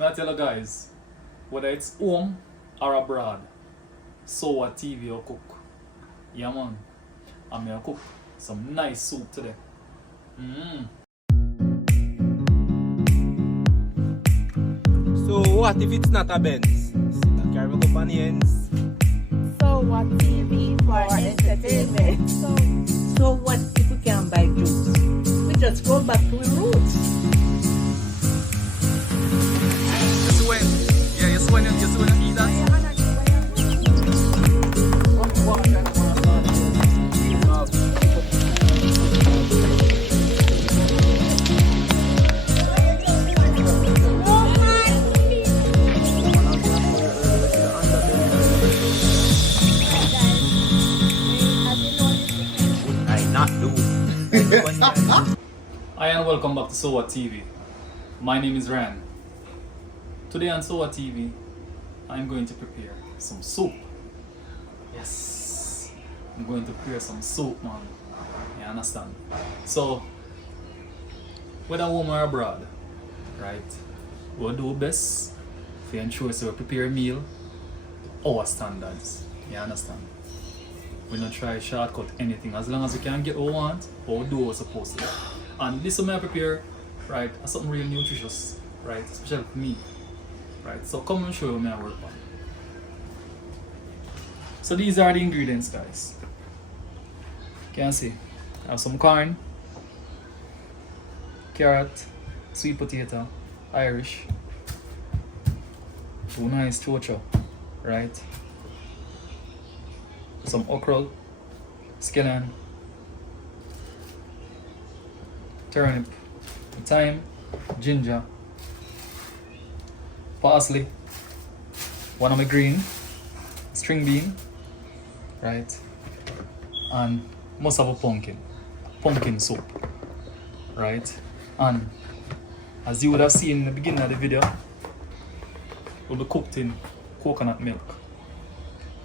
So I tell you guys, whether it's home or abroad, so what TV you cook. Yeah man, I'm gonna cook some nice soup today. So what if it's not a Benz? Still carry my companions. So what TV for entertainment? So what if we can't buy juice? We just go back to our roots. You see when you eat that? Hi and welcome back to So What TV. My name is Ryan. Today on So What TV, I'm going to prepare some soup. Yes, I'm going to prepare some soup, man. You understand? So, whether home or abroad, right? We'll do best to ensure so we prepare a meal to our standards. You understand? We don't try to shortcut anything. As long as we can get what we want, or do what we're supposed to. And this is what I prepare, right, as something really nutritious, right, especially for me, right. So come and show you what I work on. So these are the ingredients, guys. Can you see? I have some corn, carrot, sweet potato, Irish, two nice chocho, right? Some okra, scallion, turnip, thyme, ginger, parsley, one of my green, string bean, right? And must have a pumpkin soup, right? And as you would have seen in the beginning of the video, it will be cooked in coconut milk.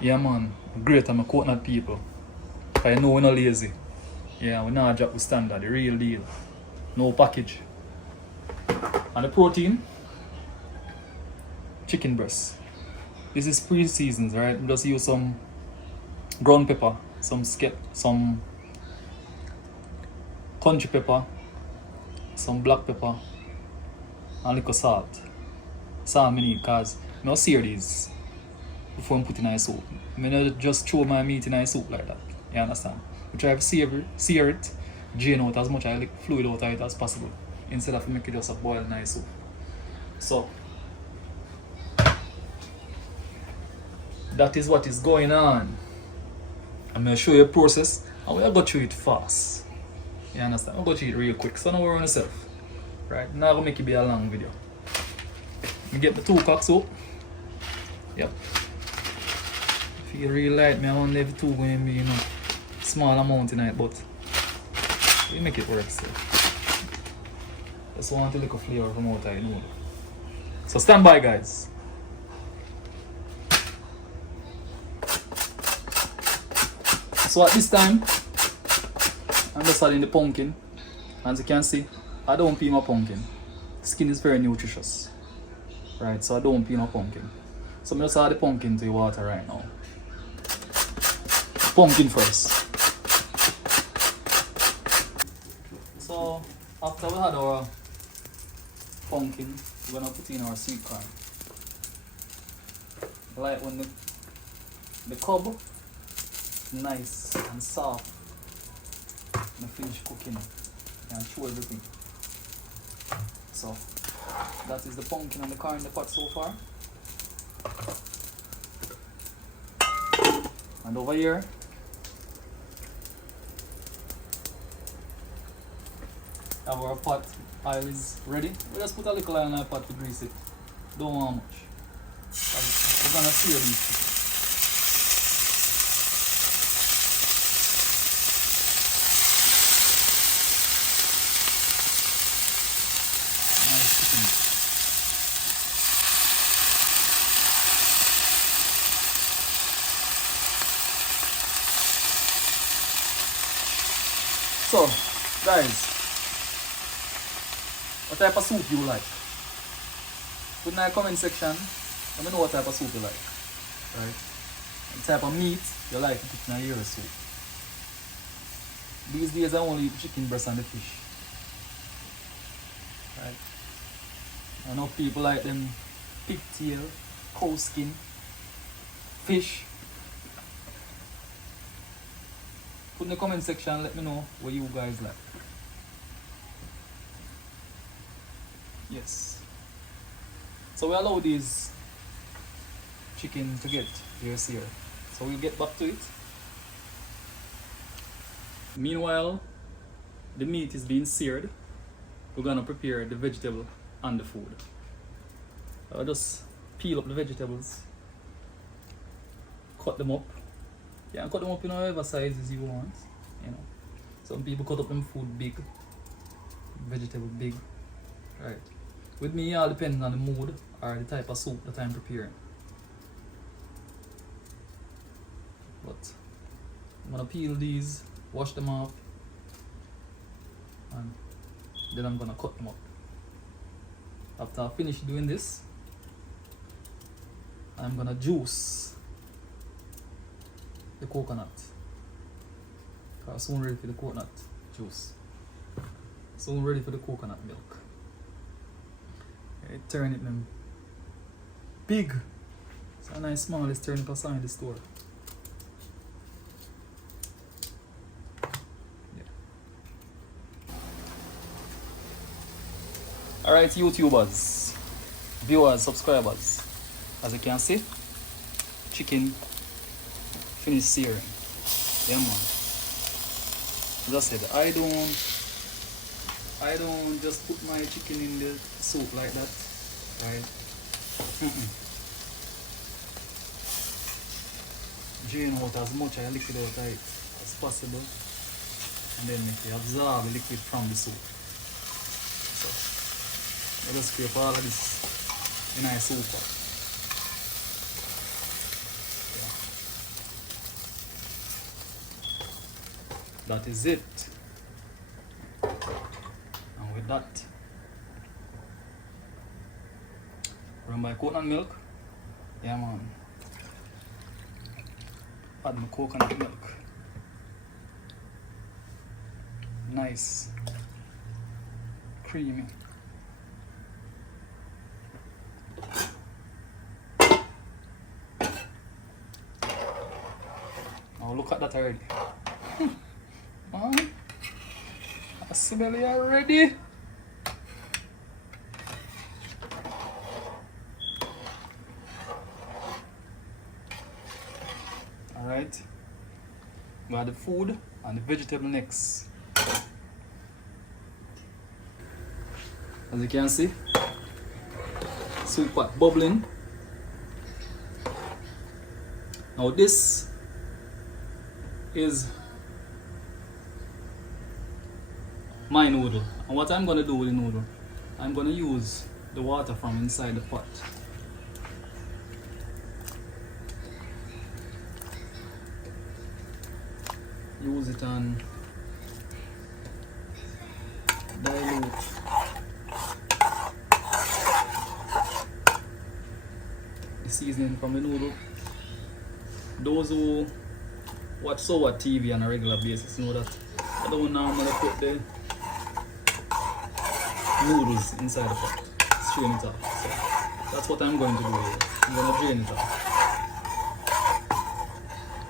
Yeah man, great I'm a coconut people. I know we're not lazy. Yeah, we're not drop the standard, the real deal. No package. And the protein, chicken breast. This is pre-seasoned, right? Just use some ground pepper, some country pepper, some black pepper, and a little salt. Salt I need because I don't sear these before I put in a soup. I don't just throw my meat in a soup like that. You understand? We try to sear it, drain out as much fluid out of it as possible, instead of making it just a boiled nice soup. So that is what is going on. I'm gonna show you a process and we'll go through it fast. You understand? I'll go through it real quick, so don't worry on yourself. Right? Now I'm gonna make it be a long video. I get the 2 cup soup. Yep. If you really like me, I want leave 2 going to be, small amount tonight, but we make it work still. Just want a little flavor from out I know. So stand by, guys. So at this time, I'm just adding the pumpkin. As you can see, I don't peel my pumpkin. Skin is very nutritious, right? So I don't peel my pumpkin. So I'm just add the pumpkin to the water right now. Pumpkin first. So after we had our pumpkin, we're gonna put in our sweet corn. Like when the cob nice and soft, and finish cooking and chew everything. So that is the pumpkin and the corn in the pot so far. And over here, our pot oil is ready. We just put a little oil in our pot to grease it. Don't want much. We're gonna sear these. Nice chicken. So, guys, what type of soup you like? Put in the comment section, let me know what type of soup you like. Right? The type of meat you like to put in your soup. These days I only eat chicken breast and the fish. Right? I know people like them pigtail, cow skin, fish. Put in the comment section, let me know what you guys like. Yes. So we allow these chicken to get here seared. So we'll get back to it. Meanwhile, the meat is being seared. We're gonna prepare the vegetable and the food. I'll just peel up the vegetables, cut them up. You can cut them up in whatever sizes you want. You know, some people cut up them food big, vegetable big. Right. With me, it all depends on the mood or the type of soup that I'm preparing. But I'm gonna peel these, wash them off, and then I'm gonna cut them up. After I finish doing this, I'm gonna juice the coconut. Because soon ready for the coconut juice. Soon ready for the coconut milk. Okay, turn it them big. It's a nice smallest turnip I saw in the store. Alright, YouTubers, viewers, subscribers, as you can see, chicken finished searing. Yeah man. As I said, I don't just put my chicken in the soup like that, right? Drain out as much of liquid out of it as possible, and then if you absorb the liquid from the soup. So, I just scrape all of this in a soup pot. Yeah. That is it. And with that, run my coconut milk. Yeah man. Add my coconut milk. Nice. Creamy. Now look at that already. Man, I smell it already. Alright. We have the food and the vegetable next. As you can see, soup pot bubbling. Now this is my noodle, and what I'm going to do with the noodle, I'm going to use the water from inside the pot. Use it and dilute the seasoning from the noodle. Those who watch So What TV on a regular basis know that I don't normally put the noodles inside the pot, strain it off. So that's what I'm going to do here. I'm going to drain it off.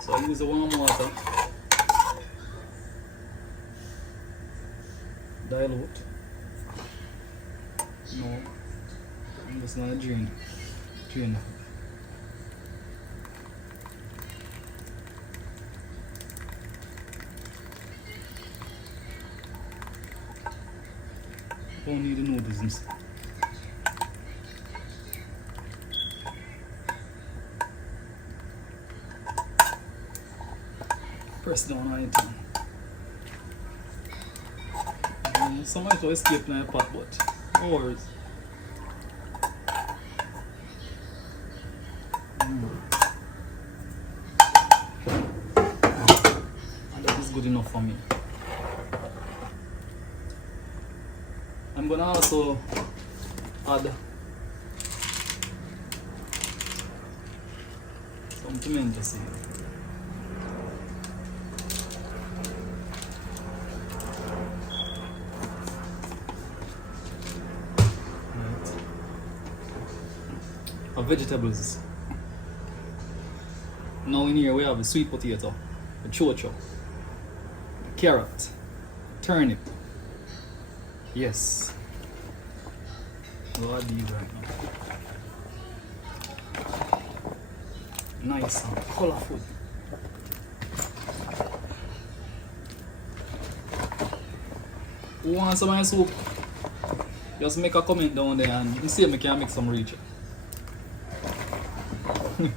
So I use the warm water, dilute. No, I'm just going to drain it. Don't need the noodles inside. Press down on it. Some might well escape my pot, but no worries. And that is good enough for me. I'm gonna also add some pimento seed. Right. Our vegetables. Now in here we have the sweet potato, the chocho, the carrot, turnip. Yes. We'll add these right now. Nice and colorful. Who wants some of my soup? Just make a comment down there and you see if I can make some reach. Yeah,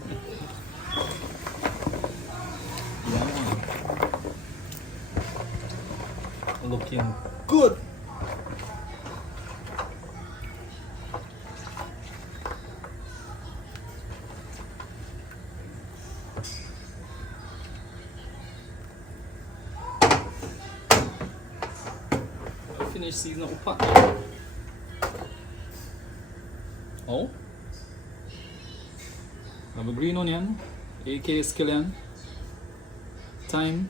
man. Looking good. Finish seasoning up pot. Oh, have a green onion, aka scallion, thyme,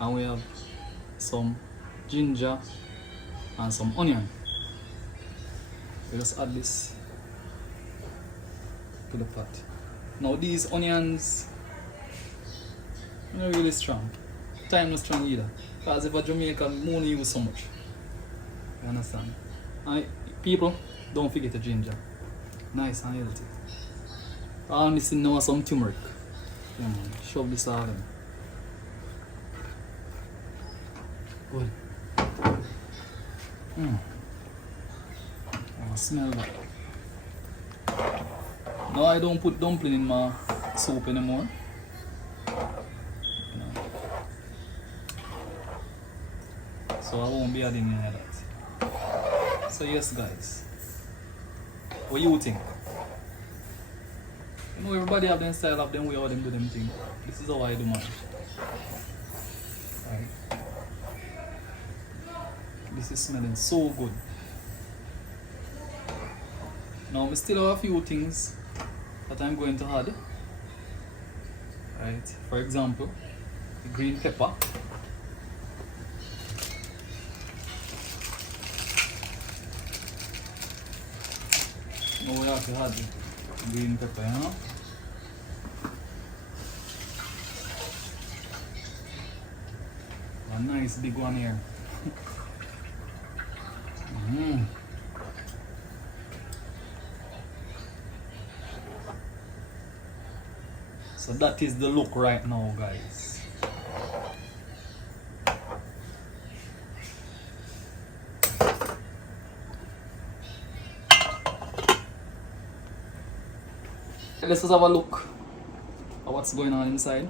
and we have some ginger and some onion. We just add this to the pot. Now these onions are not really strong. Thyme not strong either. Because if a Jamaican, we only use so much. You understand? And people, don't forget the ginger. Nice and healthy. All I'm missing now is some turmeric. Yeah, man. Shove this all in. Good. I smell that. Now I don't put dumpling in my soup anymore. So I won't be adding any of that. So yes guys, what you think? You know everybody have their style of them way how them do them thing. This is how I do mine. Right. This is smelling so good. Now we still have a few things that I'm going to add. Right. For example, the green pepper. Now we have to add the green pepper, you know? A nice big one here. So that is the look right now, guys. Let's just have a look at what's going on inside.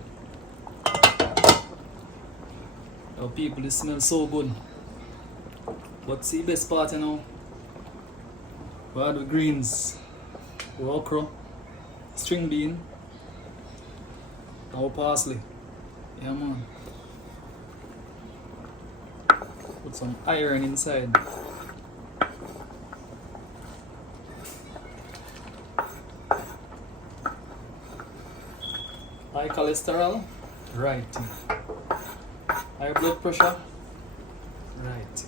Oh, people, this smells so good. But see, best part, you know, we have the greens, the okra, string bean, our parsley. Yeah, man. Put some iron inside. High cholesterol, right. High blood pressure, right.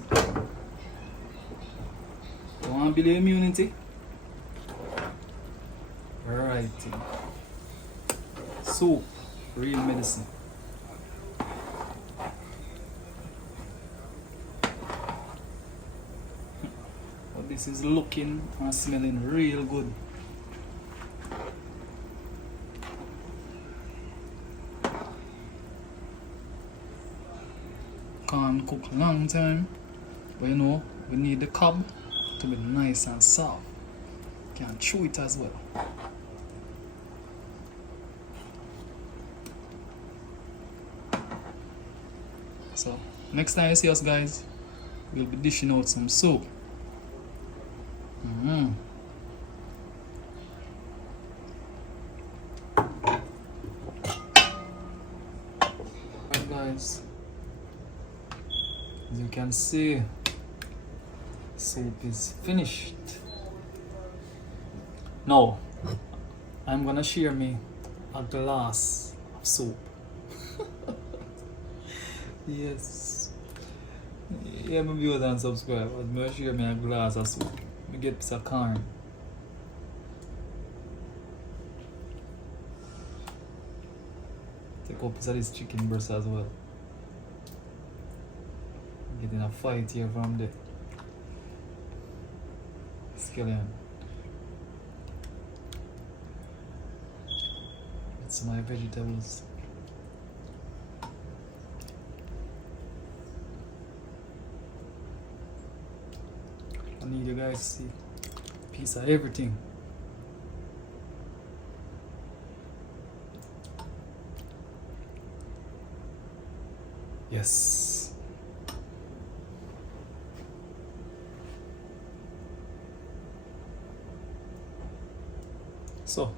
You want to build your immunity, right. Soup, real medicine. But this is looking and smelling real good. Can't cook long time, but you know, we need the cob to be nice and soft. Can chew it as well. So next time you see us, guys, we'll be dishing out some soup. Alright guys, as you can see, soup is finished. Now I'm gonna share me a glass of soap. Yes. Yeah, my viewers and subscribers, make sure me a glass of soap. Me get piece of corn. Take up piece of this chicken breast as well. Getting a fight here from the skeleton. It's my vegetables. I need you guys to see a piece of everything. Yes. So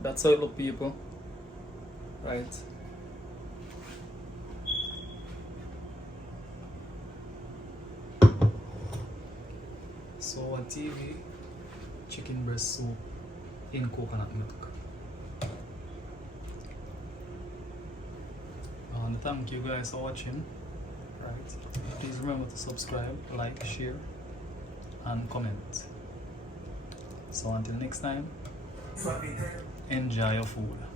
that's how it look, people. Right. So a TV chicken breast soup in coconut milk. And thank you guys for watching. Right. Please remember to subscribe, like, share, and comment. So until next time, enjoy your food.